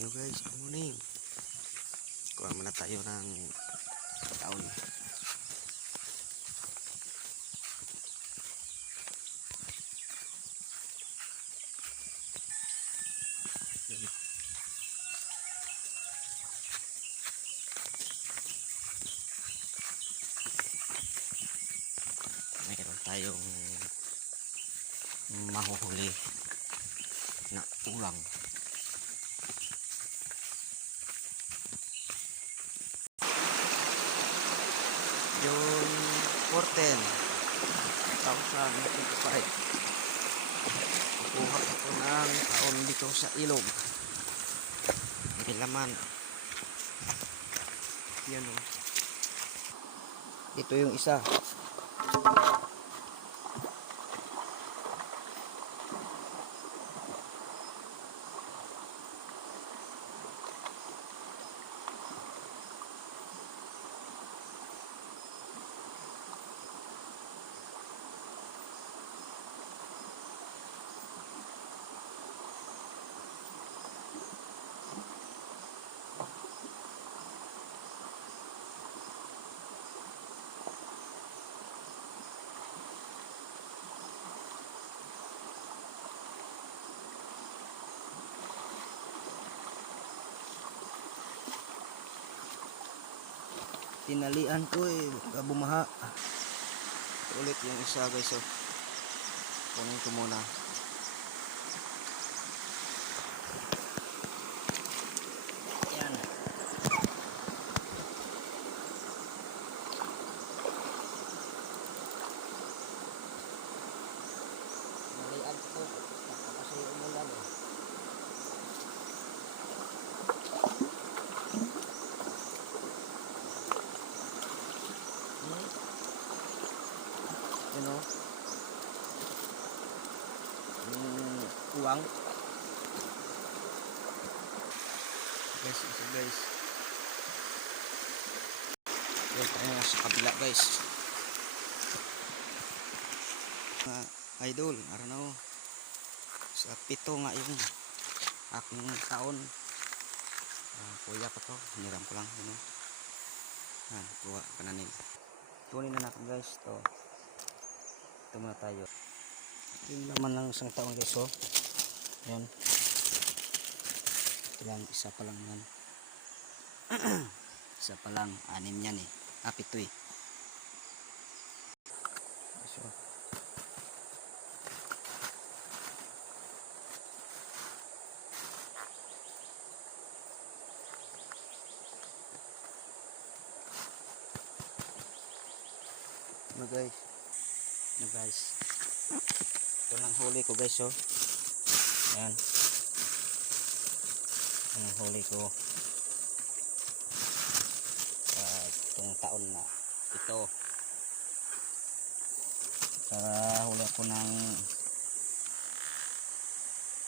Hello guys, good morning. Kuha muna tayo ng taon. Mayroon tayong mahuhuli na ulang. Yung 410 1,025 Kukuha ako ng taon dito sa ilog. May laman Yan o Ito yung isa Tinalian ko eh. Baka bumaha Ito ulit yung isa guys oh. Kunin ko muna Yan Tinalian ko kasi umulan eh Hmm? You know? Yung uwang. Guys, ito guys. Yan tayo sa kabila guys. Mga idol, aranaw. Sa pito nga yung aking taon. Ah, kuya pa to, hiniram ko lang. You know? Yan, kuha ka. Kunin na natin guys to. Ito muna tayo. Yung laman lang isang taon guys oh. Yan. Ito lang, isa pa lang yan. isa pa lang, anim yan eh. Ah, pito eh. So, ano guys. Ano guys? Ito lang huli ko guys oh. Yan ang huli ko. Sa itong taon na. Ito. Sa huli ko ng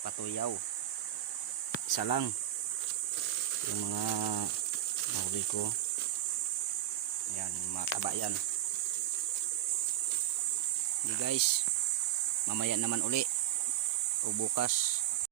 patuyaw. Isa lang. Yung mga nahuli ko. Yan mataba yan Hindi guys, mamaya naman uli. O bukas